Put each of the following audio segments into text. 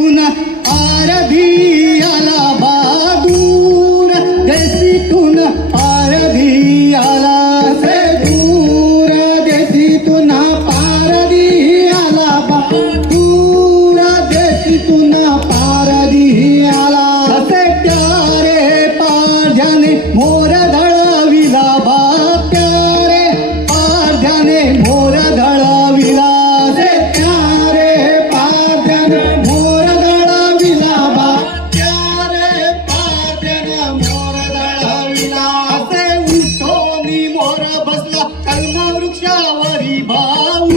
देशीतून आरधी आला बहादूर, देशीतून आरधी आला से दूर, देशीतून पारधी आला बहादूर, देशीतून पारधी आला असे प्यारे पारध्याने मोर धळविला बा, प्यारे पारध्याने मोर धळविला से प्यारे पारध्याने मोर धळविला बा, प्यारे पारध्याने मोर धळविला असे उठोनी मोर बसला कलम वृक्षावरी बा,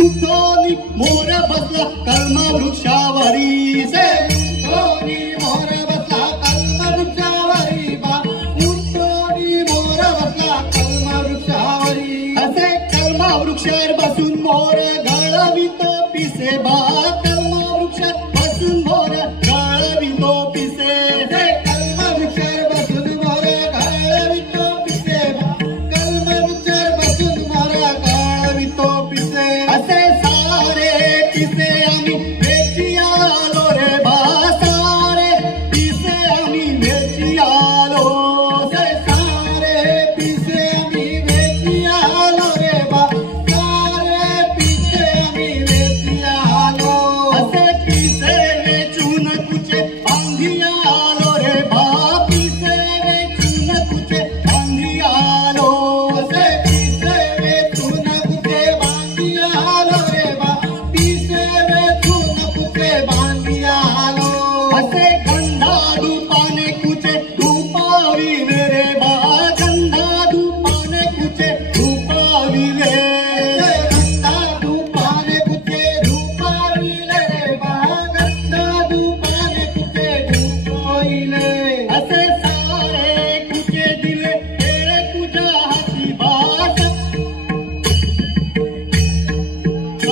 उठोनी मोर बसला कलम वृक्षावरी से उठोनी मोर बसला कलम वृक्षावरी बा, उठोनी मोर बसला कलम वृक्षावरी असे कलम वृक्षावर बसून मोर गळवितो पिसे बा, कलम वृक्षावर बसून मोर गळवितो पिसे से कलम वृक्षावर बसून मोर गळवितो पिसे बा, कलम वृक्षावर बसून मोर गळवितो पिसे असे सारे पिसे आम्ही वेची आलो रे बा, सारे पिसे आम्ही वेची आलो से सारे पिसे आम्ही वेची आलो रे बा, सारे पिसे आम्ही वेची आलो असे पिसे वेचून तुझे बांधी आलो रे बा, पिसे वेचून तुझे बांधी आलो असे पिसे वेचून तुझे बांधी आलो रे बा, पिसे वेचून तुझे बांधी आलो असे गंधा धूपाने कुचे धूपाविले रे बा, गंधा धूपाने कुचे धूपाविले, गंधा धूपाने कुचे धूपाविले रे बा, गंधा धूपाने कुचे धूपाविले असे सारे कुचे दिले खेळ तुझ्या हाती बास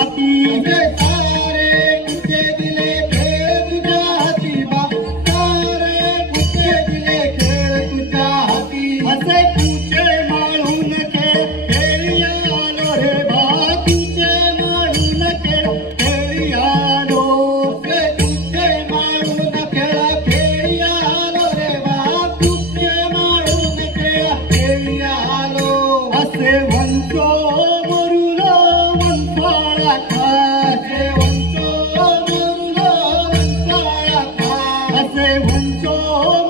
अतिशय सारे कुचे दिले खेळ तुझ्या हाती बा, सारे कुचे दिले खेळ तुझ्या हाती असे कुचे माळून खेळ खेळी आलो रे बा, कुचे माळून खेळ खेळी आलो असे कुचे माळून खेळ खेळी आलो रे बा, कुचे माळून खेळ खेळी आलो असे वंचो मरुलो वंचाळा खा, असे वंचो मरुलो वंचाळा खा, असे वंचो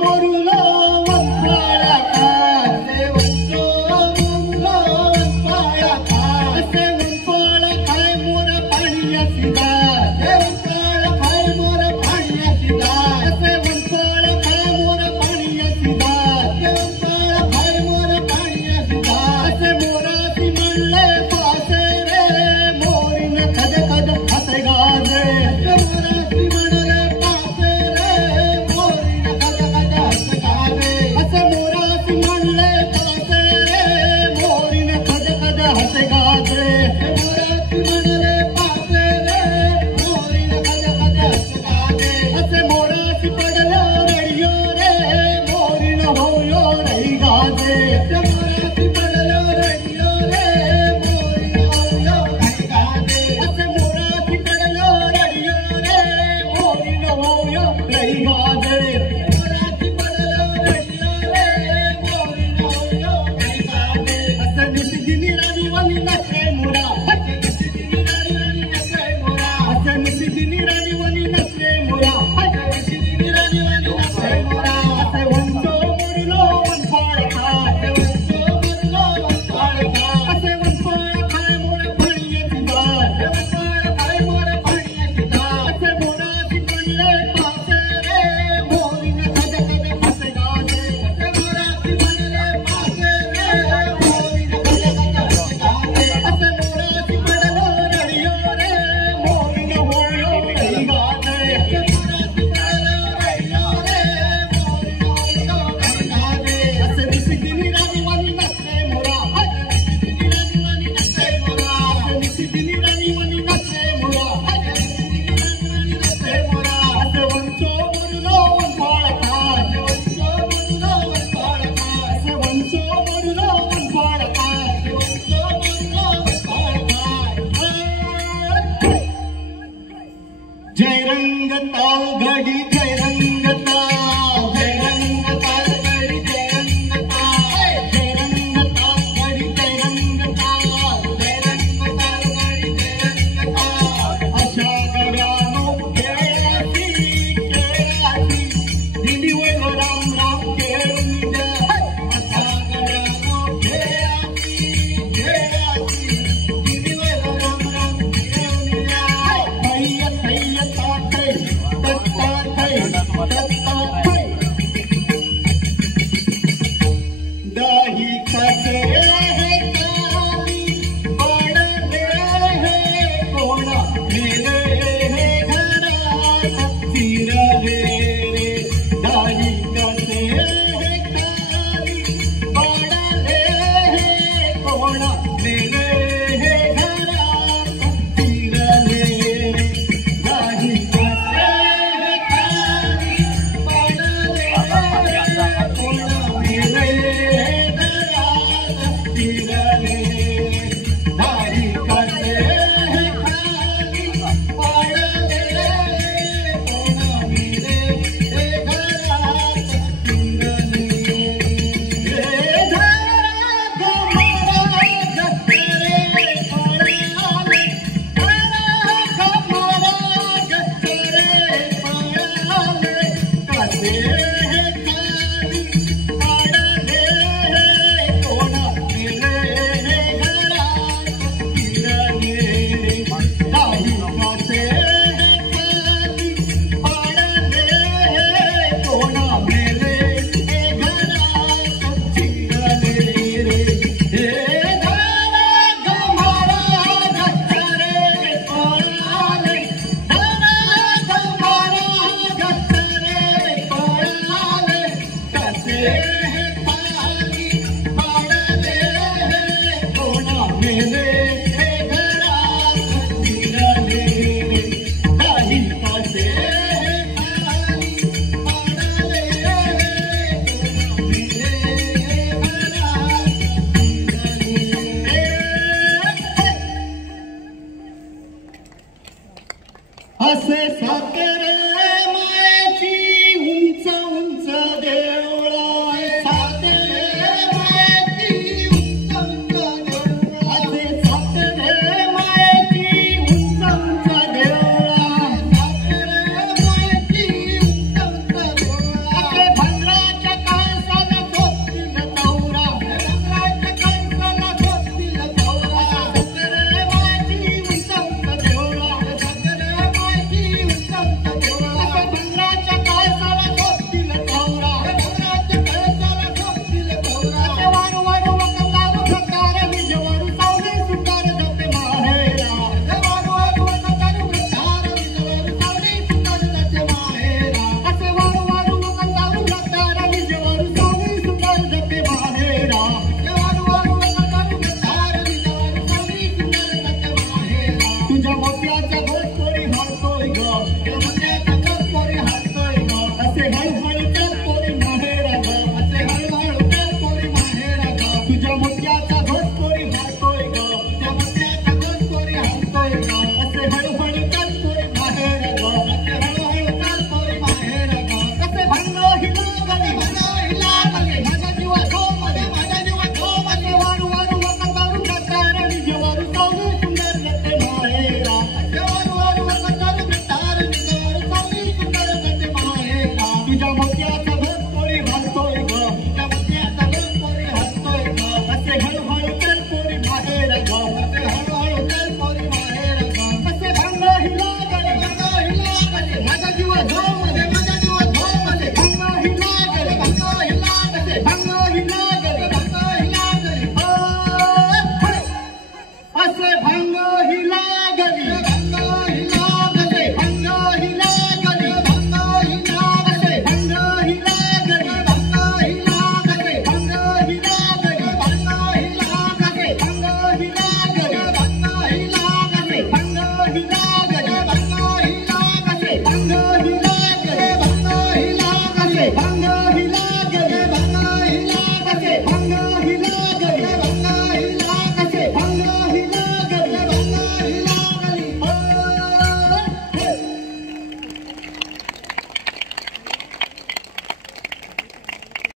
मरुलो वंचाळा खा, असे वंचो मरुलो वंचाळा खा, असे वंचाळा खाय मोर पाणी असिदा, असे वंचाळा खाय मोर पाणी असिदा, असे वंचाळा खाय मोर पाणी असिदा, असे वंचाळा खाय मोर पाणी असिदा असे मोरासी म्हणले पासे रे मोरीन खद खद हसे गाजे, असे मोरासी म्हणले पासे रे मोरीन खद खद हसे गाजे, असे मोरासी म्हणले पासे रे मोरीन खद खद हसे गाजे, असे मोरासी म्हणले पासे रे मोरीन खद खद हसे गाजे असे मोरासी पडलो रडियो रे मोरीन होयो रही गाजे, असे मोरासी पडलो रडियो रे मोरीन होयो रही गाजे, असे मोरासी पडलो रडियो रे मोरीन होयो रही गाजे, मोरासी पडलो रडियो रे मोरीन होयो रही गाजे असे निसिदिनी राणी वनी नसे मोरा, असे निसिदिनी राणी वनी नसे मोरा, असे निसिदिनी राणी वनी नसे मोरा, असे निसिदिनी राणी वनी नसे मोरा असे वंचो मरुलो वंचाळ खा, असे वंचो मरुलो वंचाळ खा, असे वंचाळ खाय मोर पाणी असिदा, असे वंचाळ खाय मोर पाणी असिदा, असे मोरासी म्हणले पासे रे वाढी